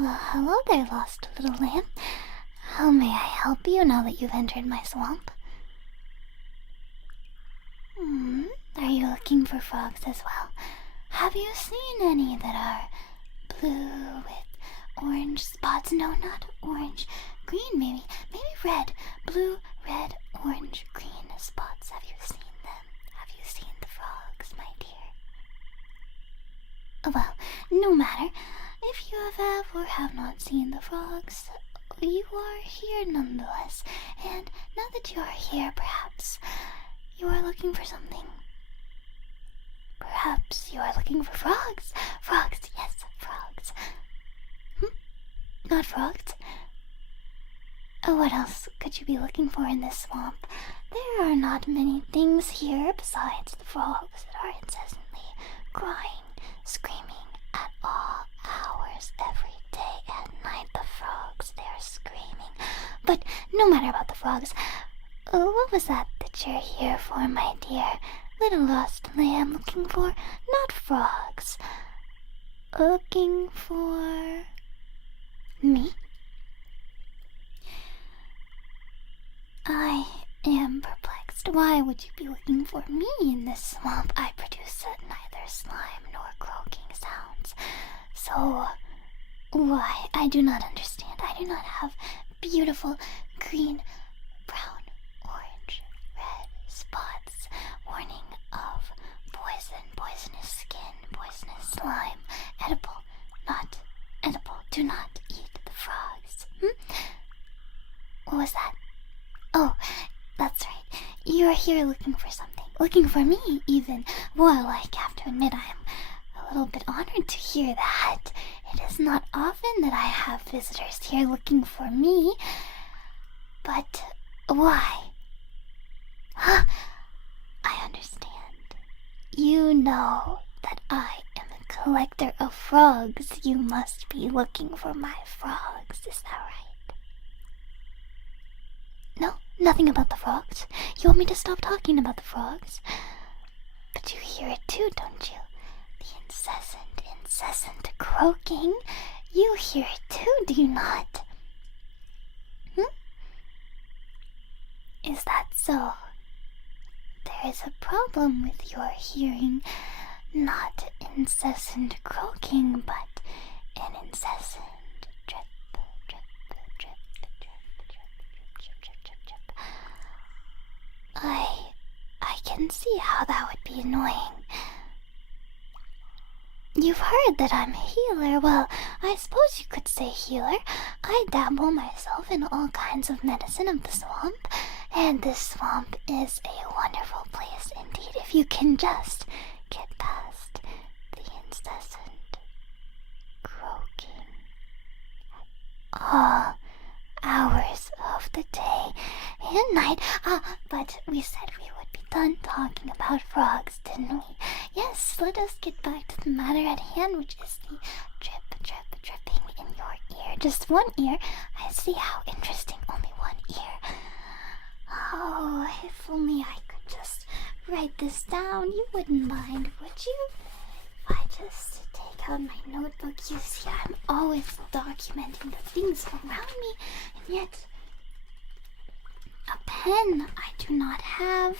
Well, hello there, lost little lamb. How may I help you now that you've entered my swamp? Are you looking for frogs as well? Have you seen any that are blue with orange spots? No, not orange. Green, maybe. Maybe red. Blue, red, orange, green spots. Have you seen them? Have you seen the frogs, my dear? Well, no matter. If you have or have not seen the frogs, you are here nonetheless. And now that you are here, perhaps you are looking for something. Perhaps you are looking for frogs. Frogs, yes, frogs. Not frogs. What else could you be looking for in this swamp? There are not many things here besides the frogs that are incessantly crying, screaming at all hours every day and night. The frogs, they're screaming. But no matter about the frogs, what was that you're here for, my dear? Little lost lamb looking for not frogs. Looking for me? I am perplexed. Why would you be looking for me in this swamp? I produce neither slime nor croaking sounds. So, why? I do not understand. I do not have beautiful green, brown, orange, red spots warning of poison, poisonous skin, poisonous slime, edible, not edible. Do not eat the frogs. What was that? Oh, that's right. You're here looking for something. Looking for me, even. Well, I have to admit I am a little bit honored to hear that. It is not often that I have visitors here looking for me. But why? I understand. You know that I am a collector of frogs. You must be looking for my frogs. Is that right? No, nothing about the frogs. You want me to stop talking about the frogs? But you hear it too, don't you? The incessant croaking. You hear it too, do you not? Is that so? There is a problem with your hearing. Not incessant croaking, but an incessant drip, drip, drip, drip, drip, drip, drip, drip, drip. I can see how that would be annoying. You've heard that I'm a healer. Well, I suppose you could say healer. I dabble myself in all kinds of medicine of the swamp, and this swamp is a wonderful place indeed if you can just get past the incessant croaking all hours of the day and night. But we said we would be done talking about frogs, didn't we? Yes, let us get back to the matter at hand, which is the drip, drip, dripping in your ear. Just one ear. I see how interesting. Only one ear. Oh, if only I could just write this down. You wouldn't mind, would you? If I just take out my notebook. You see, I'm always documenting the things around me, and yet a pen I do not have.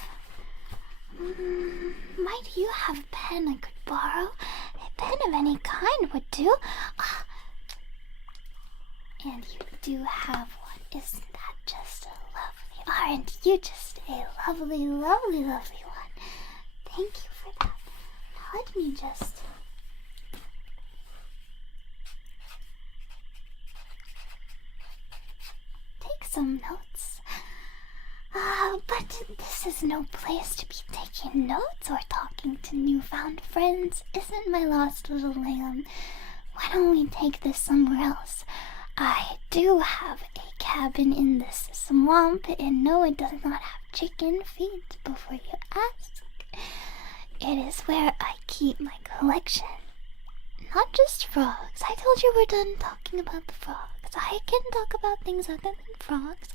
Might you have a pen I could borrow? A pen of any kind would do. And you do have one. Isn't that just a lovely? Aren't you just a lovely, lovely, lovely one? Thank you for that. Now let me just take some notes. But this is no place to be taking notes or talking to newfound friends, isn't my lost little lamb? Why don't we take this somewhere else? I do have a cabin in this swamp, and no, it does not have chicken feet before you ask. It is where I keep my collection. Not just frogs. I told you we're done talking about the frogs. I can talk about things other than frogs,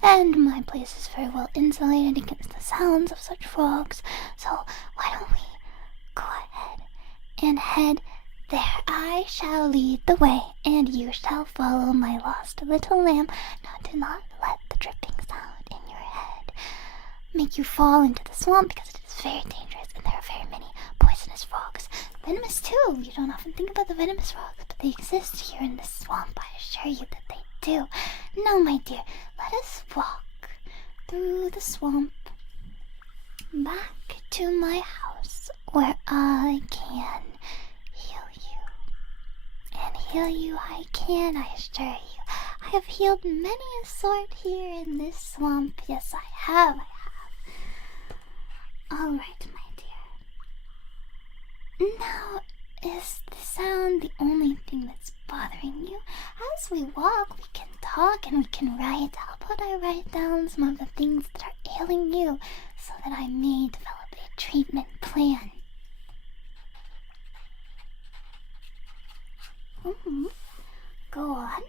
and my place is very well insulated against the sounds of such frogs. So why don't we go ahead and head There, I shall lead the way, and you shall follow my lost little lamb. Now do not let the dripping sound in your head make you fall into the swamp, because it is very dangerous, and there are very many poisonous frogs. Venomous too. You don't often think about the venomous frogs, but they exist here in this swamp. I assure you that they do. Now, my dear, let us walk through the swamp back to my house, where I can heal you. And heal you I can, I assure you. I have healed many a sort here in this swamp. Yes, I have. Alright, my dear. Now, is the sound the only thing that's bothering you? As we walk, we can talk and we can write. How about I write down some of the things that are ailing you, so that I may develop a treatment plan? Go on.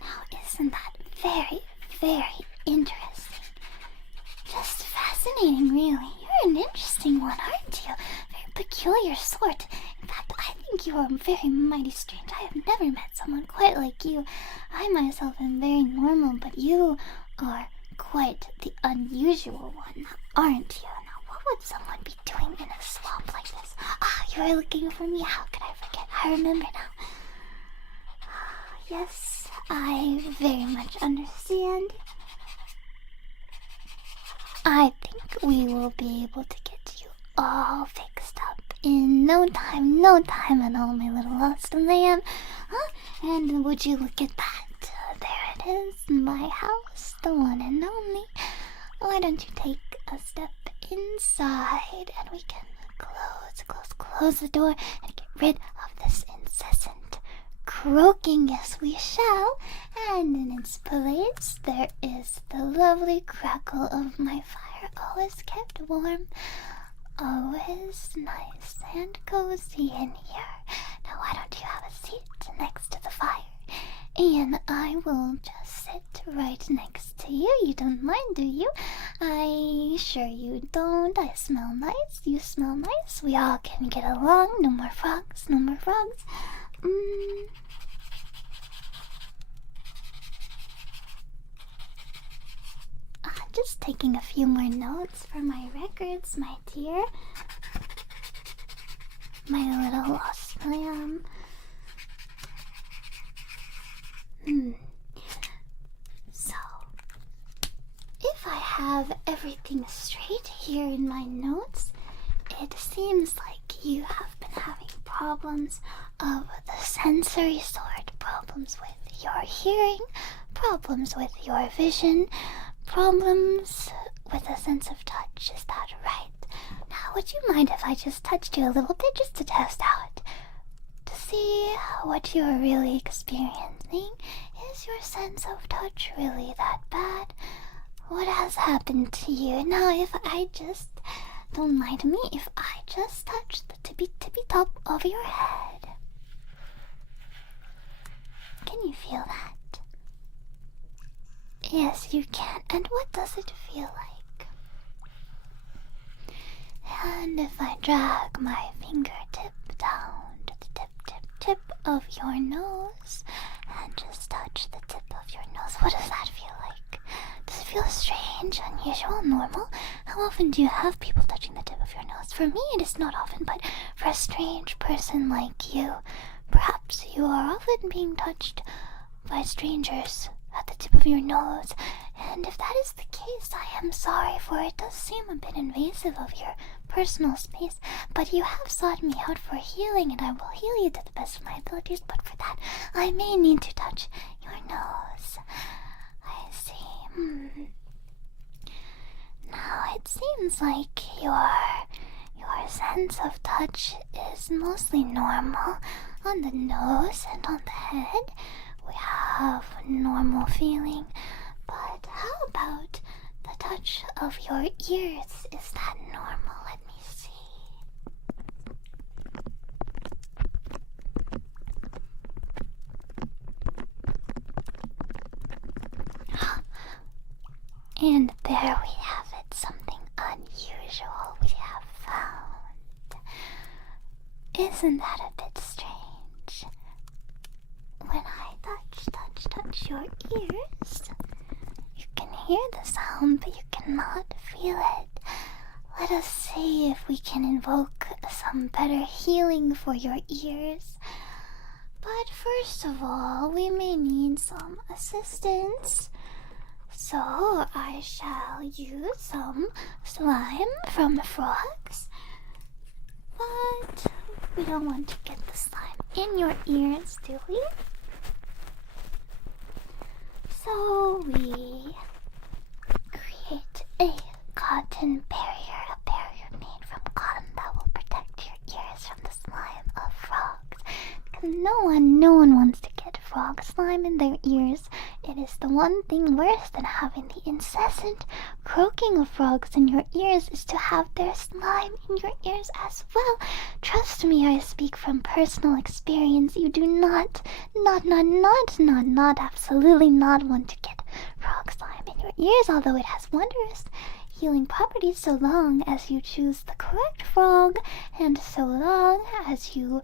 Now, isn't that very, very interesting? Just fascinating, really. You're an interesting one, aren't you? Very peculiar sort. In fact, I think you are very mighty strange. I have never met someone quite like you. I myself am very normal, but you are quite the unusual one, aren't you? Now, what would someone be doing in a swamp like this? Ah, you were looking for me. How could I forget? I remember now. Yes, I very much understand. I think we will be able to get you all fixed up in no time at all, my little lost lamb. And would you look at that? There it is, my house, the one and only. Why don't you take a step inside, and we can close the door and get rid of this incessant croaking. Yes, we shall. And in its place, there is the lovely crackle of my fire, always kept warm, always nice and cozy in here. Now, why don't you have a seat next to the fire? And I will just sit right next to you. You don't mind, do you? Sure you don't. I smell nice. You smell nice. We all can get along. No more frogs. No more frogs. Just taking a few more notes for my records, my dear. My little lost lamb. So, if I have everything straight here in my notes, it seems like you have been having problems of the sensory sort, problems with your hearing, problems with your vision, problems with a sense of touch. Is that right? Now, would you mind if I just touched you a little bit, just to test out, to see what you're really experiencing? Is your sense of touch really that bad? What has happened to you? Now, if I just, don't lie to me, if I just touch the tippy top of your head, can you feel that? Yes, you can. And what does it feel like? And if I drag my fingertip down to the tip of your nose and just touch the tip of your nose, what does that feel like? Does it feel strange, unusual, normal? How often do you have people touching the tip of your nose? For me, it is not often, but for a strange person like you, perhaps you are often being touched by strangers at the tip of your nose. And if that is the case, I am sorry, for it does seem a bit invasive of your personal space. But you have sought me out for healing, and I will heal you to the best of my abilities. But for that, I may need to touch your nose. I see. Now, it seems like your sense of touch is mostly normal on the nose and on the head. We have normal feeling, but how about the touch of your ears? Is that normal? Let me see. And there we have it, something unusual we have found. Isn't that a bit strange? When I touch your ears, you can hear the sound, but you cannot feel it. Let us see if we can invoke some better healing for your ears. But first of all, we may need some assistance. So I shall use some slime from frogs. But we don't want to get the slime in your ears, do we? So we create a cotton barrier, a barrier made from cotton that will protect your ears from the slime of frogs. Because no one wants to get frog slime in their ears. It is the one thing worse than having the incessant croaking of frogs in your ears is to have their slime in your ears as well. Trust me, I speak from personal experience. You do not, absolutely not want to get frog slime in your ears, although it has wondrous healing properties so long as you choose the correct frog and so long as you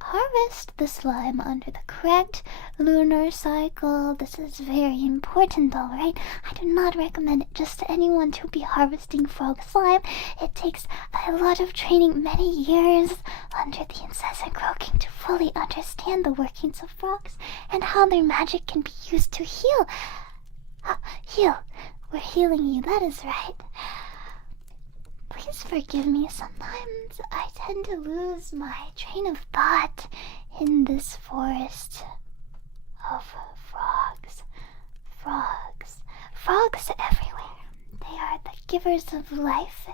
harvest the slime under the correct lunar cycle. This is very important, alright? I do not recommend it just to anyone to be harvesting frog slime. It takes a lot of training, many years under the incessant croaking to fully understand the workings of frogs and how their magic can be used to heal. Heal. We're healing you, that is right. Please forgive me, sometimes I tend to lose my train of thought in this forest of frogs. Frogs everywhere. They are the givers of life,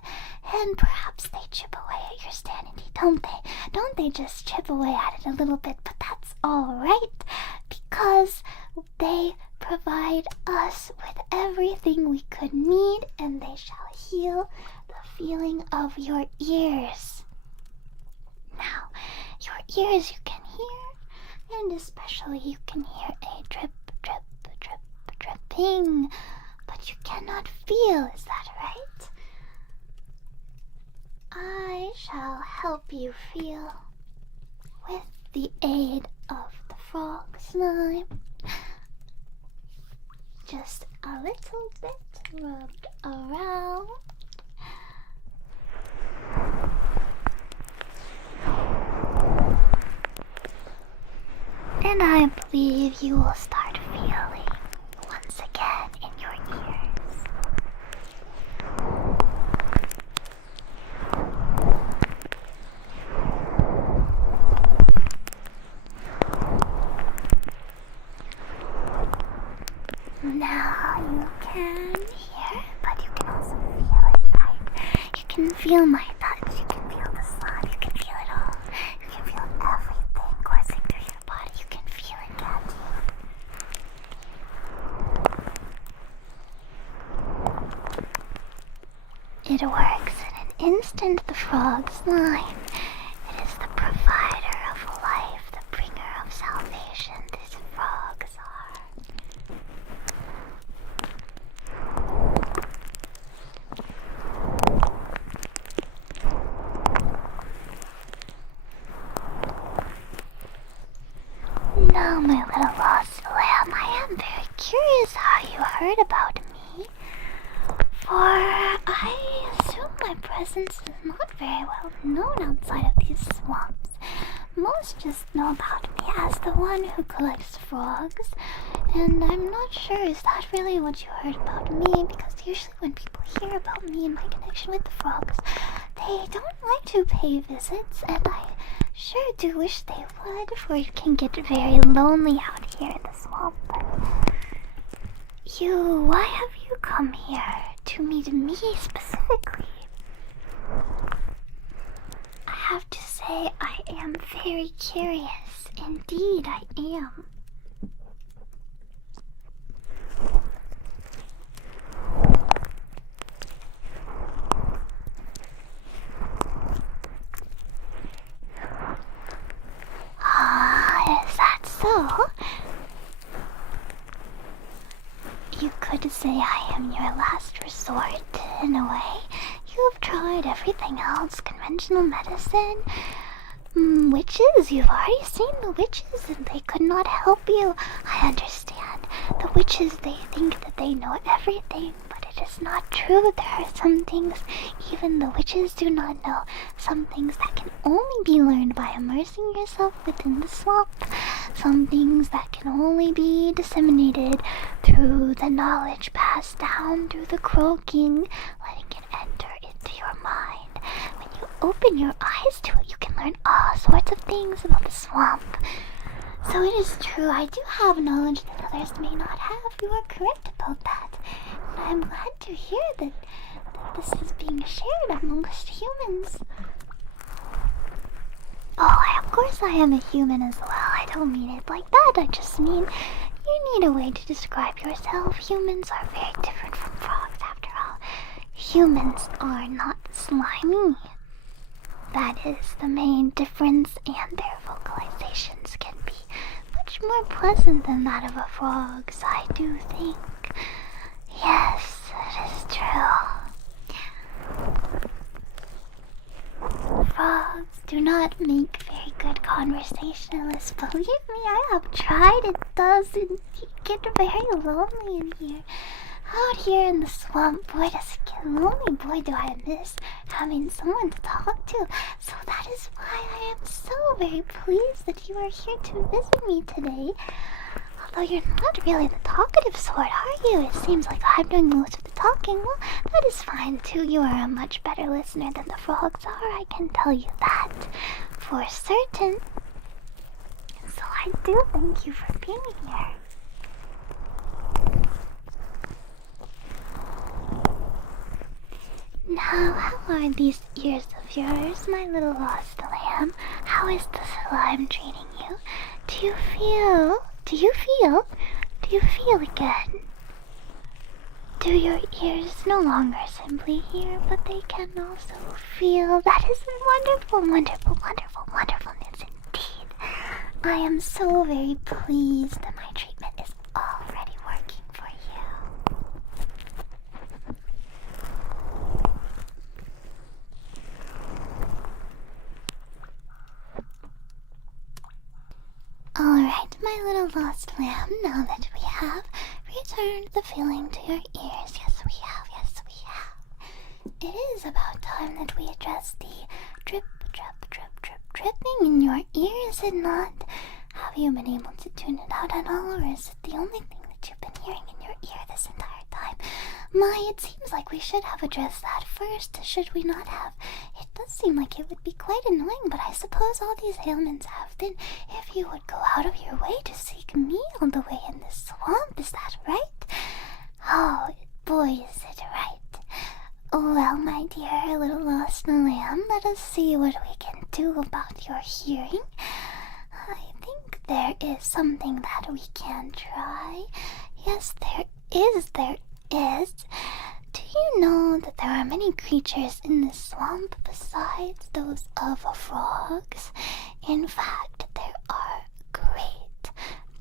and perhaps they chip away at your sanity, don't they? Don't they just chip away at it a little bit? But that's alright, because they provide us with everything we could need, and they shall heal the feeling of your ears. Now, your ears you can hear, and especially you can hear a drip, drip, drip, dripping, but you cannot feel, is that right? I shall help you feel with the aid of the frog slime. Just a little bit rubbed around. And I believe you will start feeling once again in your ears. Now you can hear, but you can also feel it, right? You can feel my touch, you can feel the slime, you can feel it all. You can feel everything coursing through your body, you can feel it, can't you? It works in an instant, the frog slime. It is the provider of life, the bringer of salvation. These frogs are. Now, my little lost lamb, I am very curious how you heard about me. For I assume my presence is not very well known outside of these swamps. Most just know about me as the one who collects frogs, and I'm not sure, is that really what you heard about me? Because usually when people hear about me and my connection with the frogs, they don't like to pay visits, and I sure do wish they would, for it can get very lonely out here in the swamp. Why have you come here to meet me specifically? I have to say, I am very curious. Indeed, I am. Is that so? You could say I am your last resort, in a way. You have tried everything else, conventional medicine, witches. You've already seen the witches, and they could not help you. I understand. The witches, they think that they know everything, but it is not true. There are some things even the witches do not know. Some things that can only be learned by immersing yourself within the swamp. Some things that can only be disseminated through the knowledge passed down through the croaking, letting it enter into your mind. When you open your eyes to it, you can learn all sorts of things about the swamp. So it is true, I do have knowledge that others may not have. You are correct about that. And I'm glad to hear that this is being shared amongst humans. Oh, of course I am a human as well. I don't mean it like that. I just mean you need a way to describe yourself. Humans are very different from frogs, after all. Humans are not slimy. That is the main difference, and their vocalizations can be much more pleasant than that of a frog's, I do think. Yes, it is true. Frogs do not make very good conversationalists. Believe me, I have tried. It does get very lonely in here. Out here in the swamp, boy, does it get lonely. Boy, do I miss having someone to talk to. So that is why I am so very pleased that you are here to visit me today. Although you're not really the talkative sort, are you? It seems like I'm doing most of the talking. Well, that is fine too. You are a much better listener than the frogs are, I can tell you that for certain. So I do thank you for being here. Now, how are these ears of yours, my little lost lamb? How is the slime treating you? Do you feel again? Do your ears no longer simply hear, but they can also feel? That is wonderful, wonderful, wonderful, wonderfulness indeed. I am so very pleased that my treatment is already working for you. Alright, my little lost lamb, now that we have returned the feeling to your ears, yes we have, it is about time that we address the drip, dripping in your ear, is it not? Have you been able to tune it out at all, or is it the only thing that you've been hearing in your ear this entire time? It seems like we should have addressed that first, should we not have? It does seem like it would be quite annoying, but I suppose all these ailments have been if you would go out of your way to seek me all the way in this swamp, is that right? Oh, boy, is it right. Well, my dear little lost lamb, let us see what we can do about your hearing. I think there is something that we can try. Yes, there is. Do you know that there are many creatures in this swamp besides those of frogs? In fact, there are great,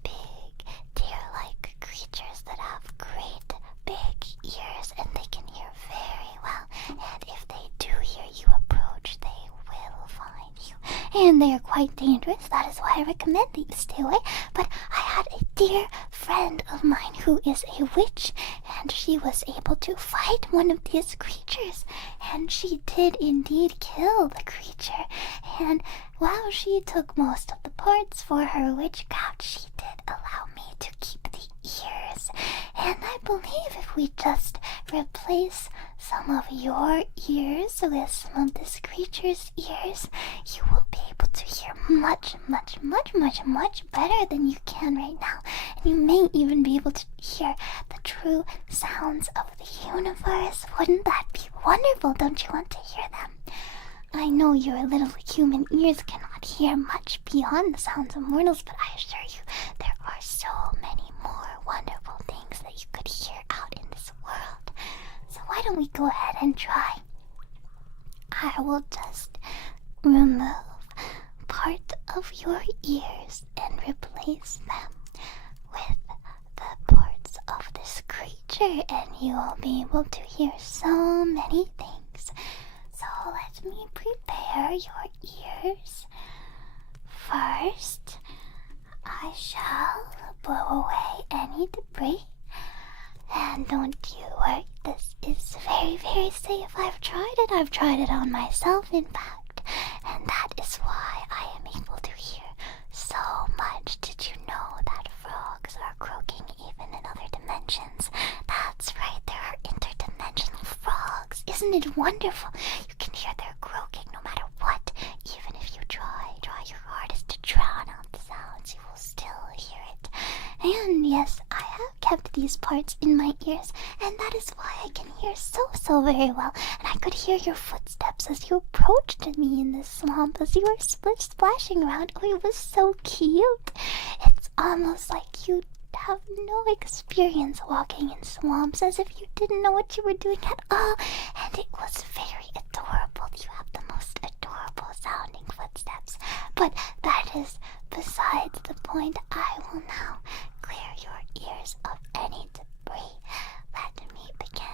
big, deer-like creatures that have great, big ears, and they can hear very well. And if they do hear you approach, they will find you. And they are quite dangerous. That is why I recommend that you stay away. But I had a dear friend of mine who is a witch, and she was able to fight one of these creatures, and she did indeed kill the creature. And while she took most of the parts for her witchcraft, she did allow me to keep the ears. And I believe if we just replace some of your ears with some of this creature's ears, you will be able to hear much better than you can right now. And you may even be able to hear the true sounds of the universe. Wouldn't that be wonderful? Don't you want to hear them? I know your little human ears cannot hear much beyond the sounds of mortals, but I assure you there are so many more wonderful things that you could hear out in this world. So why don't we go ahead and try? I will just remove part of your ears and replace them with the parts of this creature. better and you will be able to hear so many things. So let me prepare your ears. First, I shall blow away any debris. And don't you worry, this is very, very safe. I've tried it on myself, in fact. And that is why I am able to hear so much. Did you know that frogs are croaking even in other dimensions? That's right, there are interdimensional frogs. Isn't it wonderful? You can hear their croaking no matter what. Even if you try your hardest to drown out the sounds, you will still hear it. And yes, I have kept these parts in my ears, and that is why I can hear so very well. And I could hear your footsteps as you approached me in the swamp, as you were splashing around. Oh, it was so cute. It's almost like you have no experience walking in swamps, as if you didn't know what you were doing at all. And it was very adorable. You have the most adorable sounding footsteps. But that is besides the point. I will now clear your ears of any debris. Let me begin.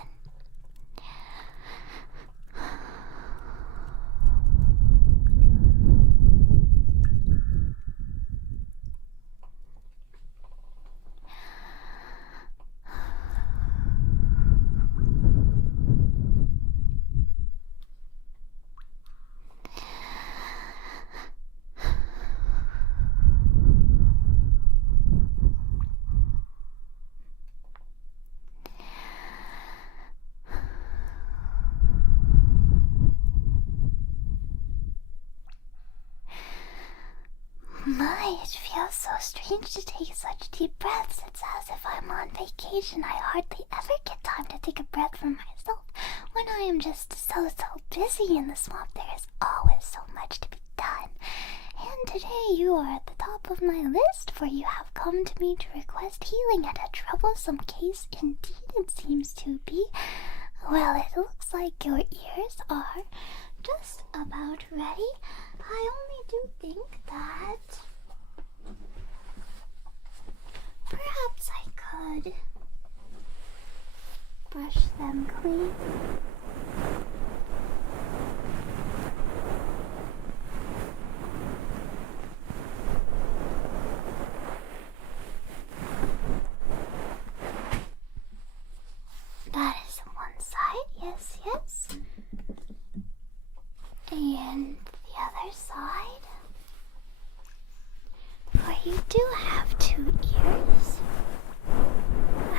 My, it feels so strange to take such deep breaths. It's as if I'm on vacation. I hardly ever get time to take a breath for myself. When I am just so busy in the swamp, there is always so much to be done. And today you are at the top of my list, for you have come to me to request healing at a troublesome case. Indeed, it seems to be. Well, it looks like your ears are just about ready. I only do think that perhaps I could brush them clean. That is one side, yes. And the other side. For you do have 2 ears.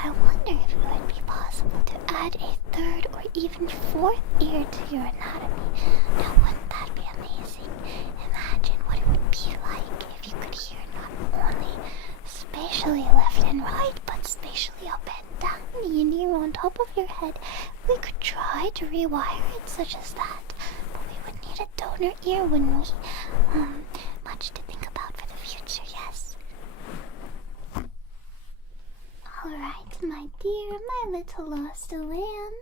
I wonder if it would be possible to add a 3rd or even 4th ear to your anatomy. Now, wouldn't that be amazing? Imagine what it would be like if you could hear not only spatially left and right, but spatially up and down, the ear on top of your head. We could try to rewire it such as that. Need a donor ear, wouldn't we? Much to think about for the future, yes. Alright, my dear, my little lost lamb.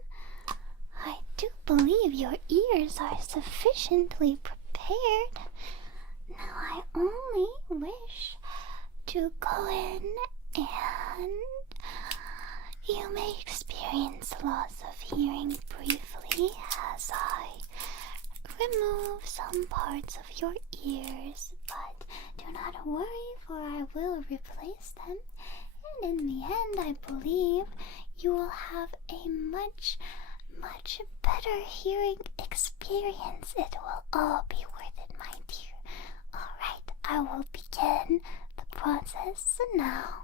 I do believe your ears are sufficiently prepared. Now I only wish to go in and you may experience loss of hearing briefly as I remove some parts of your ears, but do not worry, for I will replace them, and in the end I believe you will have a much better hearing experience. It will all be worth it, my dear. Alright, I will begin the process now.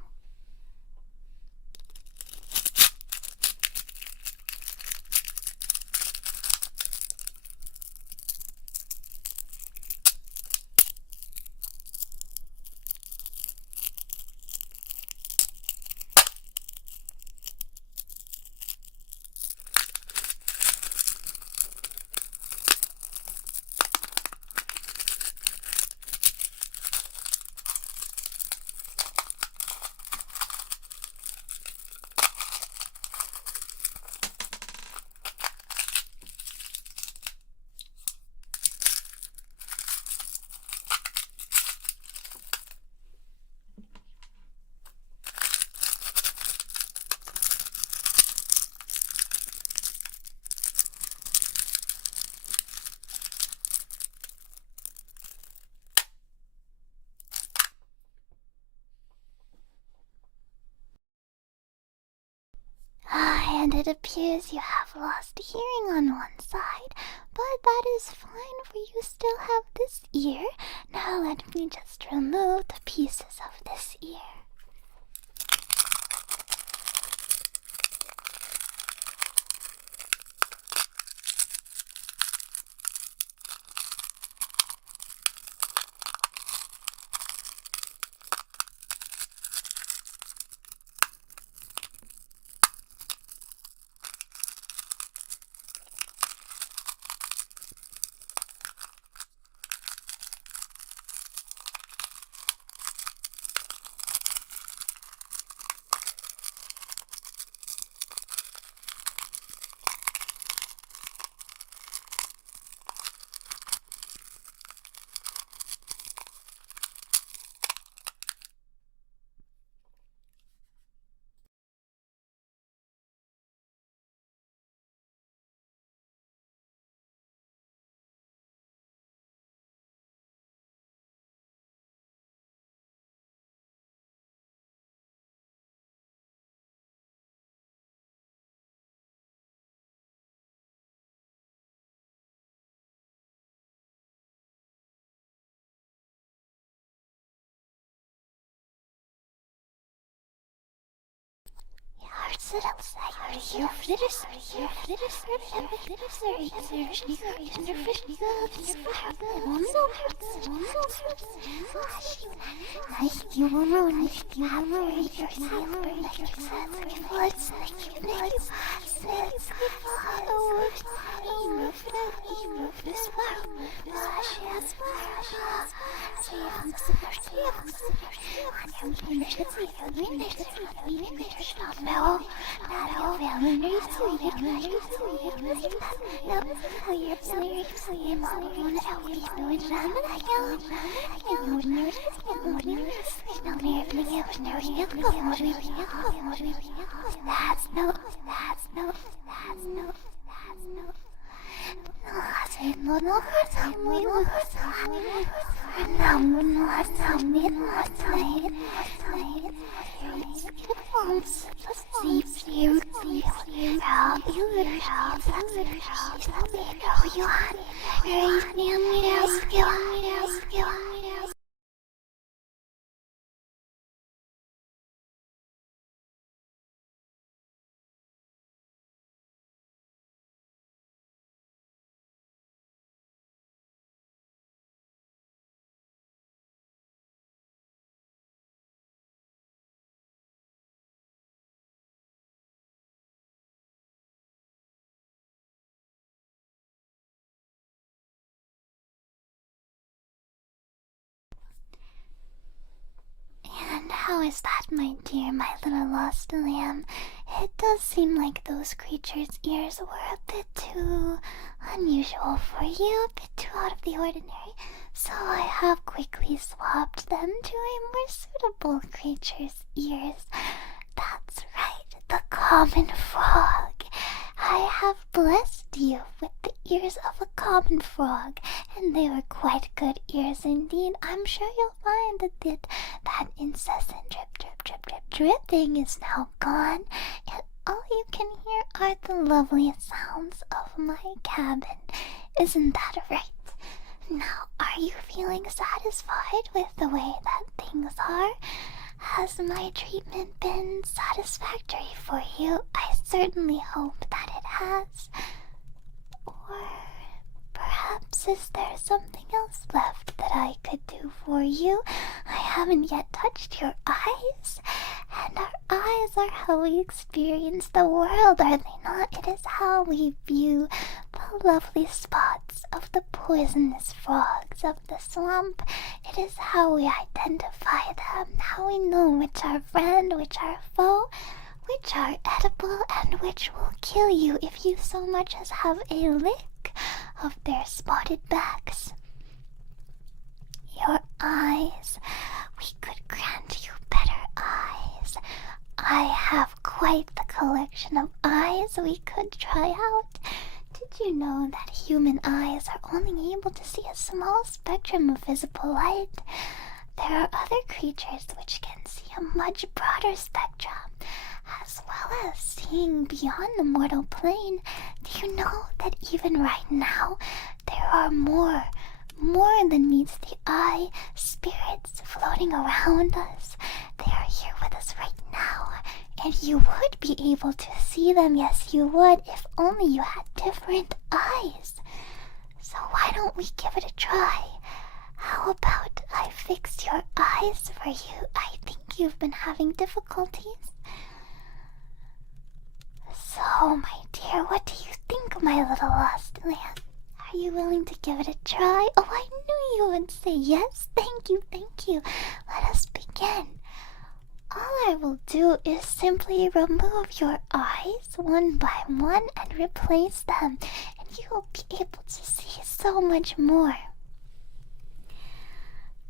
and it appears you have lost hearing on one side, but that is fine, for you still have this ear. Now let me just remove the pieces of this ear. And how is that, my dear, my little lost lamb? It does seem like those creatures' ears were a bit too unusual for you, a bit too out of the ordinary, so I have quickly swapped them to a more suitable creature's ears. That's right, the common frog. I have blessed you with the ears of a common frog, and they were quite good ears indeed. I'm sure you'll find that incessant drip, drip, drip, drip, dripping is now gone, and all you can hear are the lovely sounds of my cabin. Isn't that right? Now, are you feeling satisfied with the way that things are? Has my treatment been satisfactory for you? I certainly hope that it has. Or perhaps is there something else left that I could do for you? I haven't yet touched your eyes, and our eyes are how we experience the world, are they not? It is how we view the lovely spots of the poisonous frogs of the swamp. It is how we identify them, how we know which are friend, which are foe, which are edible, and which will kill you if you so much as have a lick of their spotted backs. Your eyes. We could grant you better eyes. I have quite the collection of eyes we could try out. Did you know that human eyes are only able to see a small spectrum of visible light? There are other creatures which can see a much broader spectrum. as well as seeing beyond the mortal plane. Do you know that even right now, there are more than meets the eye spirits floating around us? They are here with us right now, and you would be able to see them, yes you would, if only you had different eyes. So why don't we give it a try? How about I fix your eyes for you? I think you've been having difficulties. So, my dear, what do you think, my little lost lamb? Are you willing to give it a try? Oh, I knew you would say yes. Thank you, thank you. Let us begin. All I will do is simply remove your eyes one by one and replace them, and you will be able to see so much more.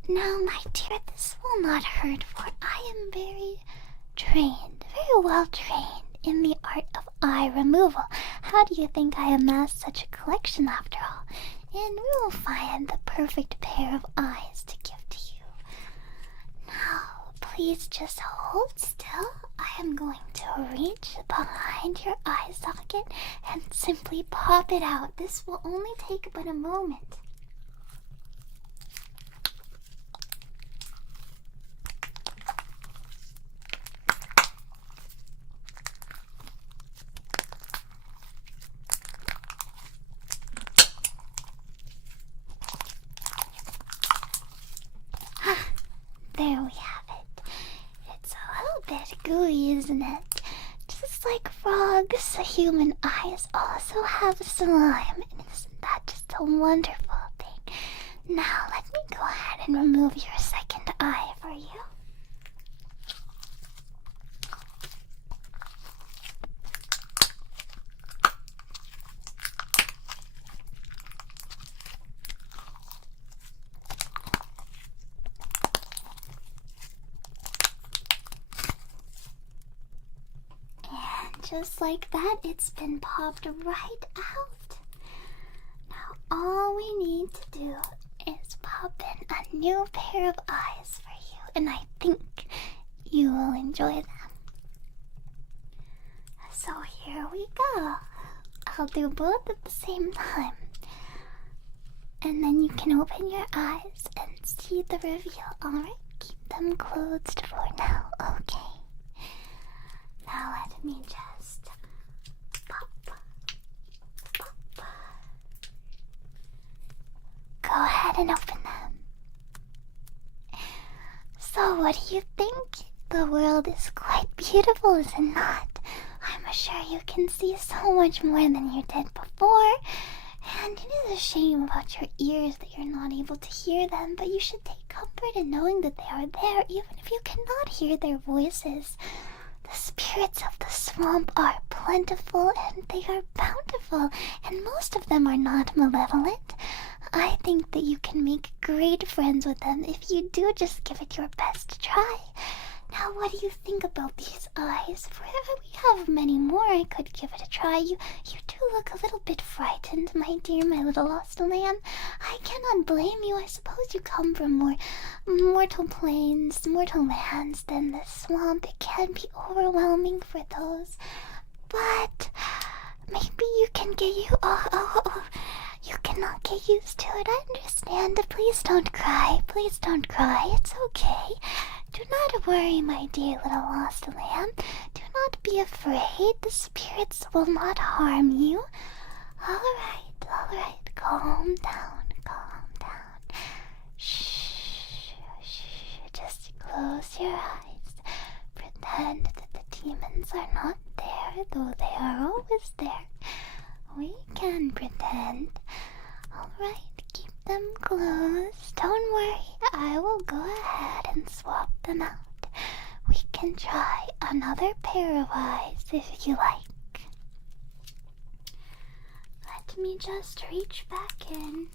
Now, my dear, this will not hurt, for I am very well trained in the art of eye removal. How do you think I amassed such a collection after all? And we will find the perfect pair of eyes to give to you. Now, please just hold still. I am going to reach behind your eye socket and simply pop it out. This will only take but a moment. There we have it. It's a little bit gooey, isn't it? Just like frogs, human eyes also have slime. And isn't that just a wonderful thing? Now let me go ahead and remove your second eye for you. Just like that, it's been popped right out. Now all we need to do is pop in a new pair of eyes for you, and I think you will enjoy them. So here we go. I'll do both at the same time. And then you can open your eyes and see the reveal. Alright, keep them closed for now, okay? Now let me just pop. Go ahead and open them. So what do you think? The world is quite beautiful, is it not? I'm sure you can see so much more than you did before. And it is a shame about your ears that you're not able to hear them, but you should take comfort in knowing that they are there, even if you cannot hear their voices. The spirits of the swamp are plentiful and they are bountiful, and most of them are not malevolent. I think that you can make great friends with them if you do just give it your best try. Now, what do you think about these eyes? For we have many more. I could give it a try. You do look a little bit frightened, my dear, my little lost lamb. I cannot blame you. I suppose you come from more mortal plains, mortal lands than the swamp. It can be overwhelming for those. But maybe you can get you... You cannot get used to it. I understand. Please don't cry. Please don't cry. It's okay. Do not worry, my dear little lost lamb. Do not be afraid. The spirits will not harm you. Alright. Calm down. Shh. Just close your eyes. Pretend that the demons are not there, though they are always there. We can pretend. Alright, keep them closed. Don't worry, I will go ahead and swap them out. We can try another pair of eyes if you like. Let me just reach back in.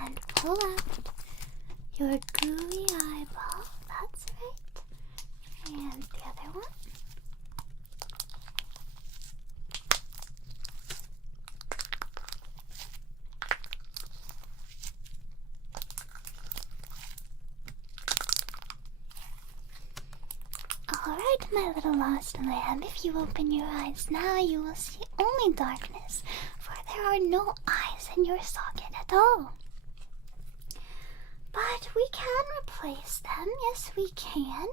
And pull out your gooey eyeball. That's right. And the other one. my little lost lamb, if you open your eyes now, you will see only darkness, for there are no eyes in your socket at all. But we can replace them, yes we can.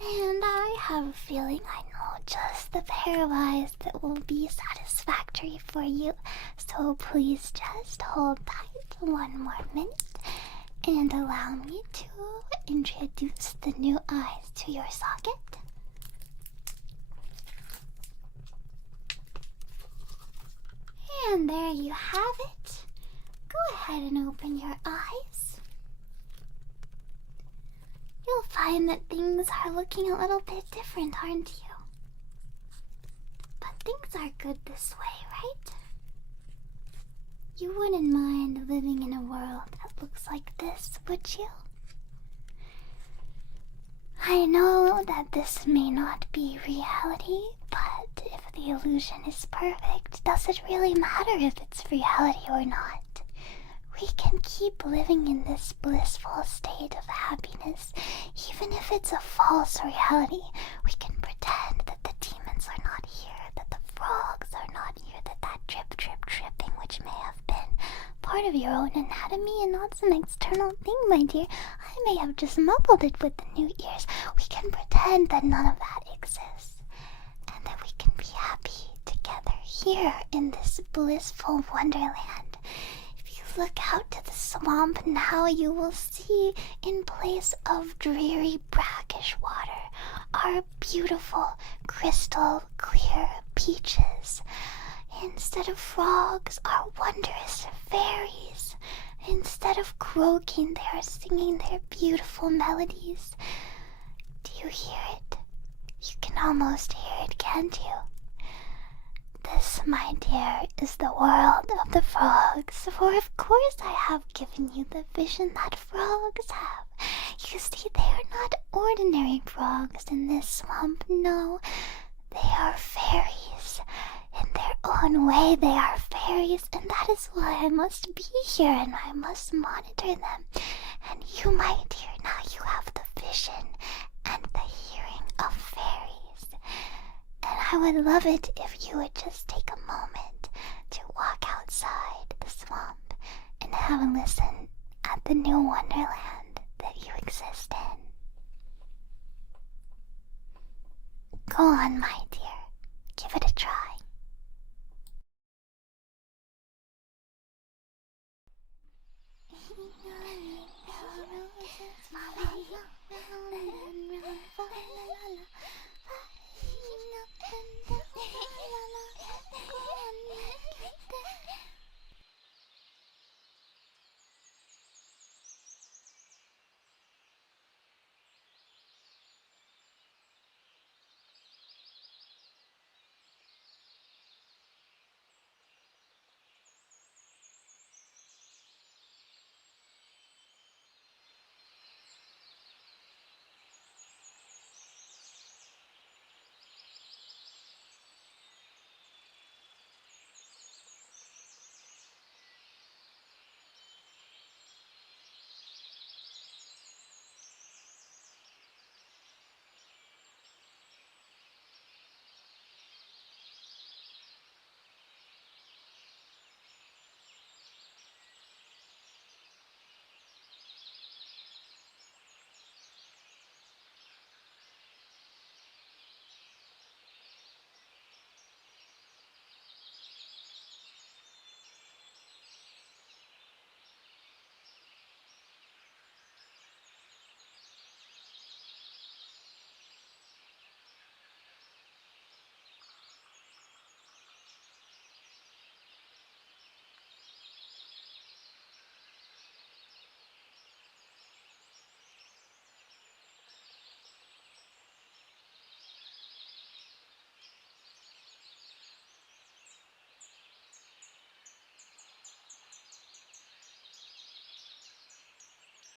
And I have a feeling I know just the pair of eyes that will be satisfactory for you. So please just hold tight one more minute and allow me to introduce the new eyes to your socket. And there you have it. Go ahead and open your eyes. You'll find that things are looking a little bit different, aren't you? But things are good this way, right? You wouldn't mind living in a world that looks like this, would you? I know that this may not be reality, but if the illusion is perfect, does it really matter if it's reality or not? We can keep living in this blissful state of happiness, even if it's a false reality. We can pretend that the demons are not here, that the frogs are not here, that dripping, which may have been part of your own anatomy and not some external thing, my dear. I may have just muffled it with the new ears. We can pretend that none of that exists, and that we can be happy together here in this blissful wonderland. Look out to the swamp now, you will see, in place of dreary brackish water, are beautiful crystal clear beaches. Instead of frogs are wondrous fairies. Instead of croaking, they are singing their beautiful melodies. Do you hear it? You can almost hear it, can't you? This, my dear, is the world of the frogs, for of course I have given you the vision that frogs have. You see, they are not ordinary frogs in this swamp, no. They are fairies. In their own way, they are fairies, and that is why I must be here and I must monitor them. And you, my dear, now you have the vision and the hearing of fairies. And I would love it if you would just take a moment to walk outside the swamp and have a listen at the new wonderland that you exist in. Go on, my dear. Give it a try.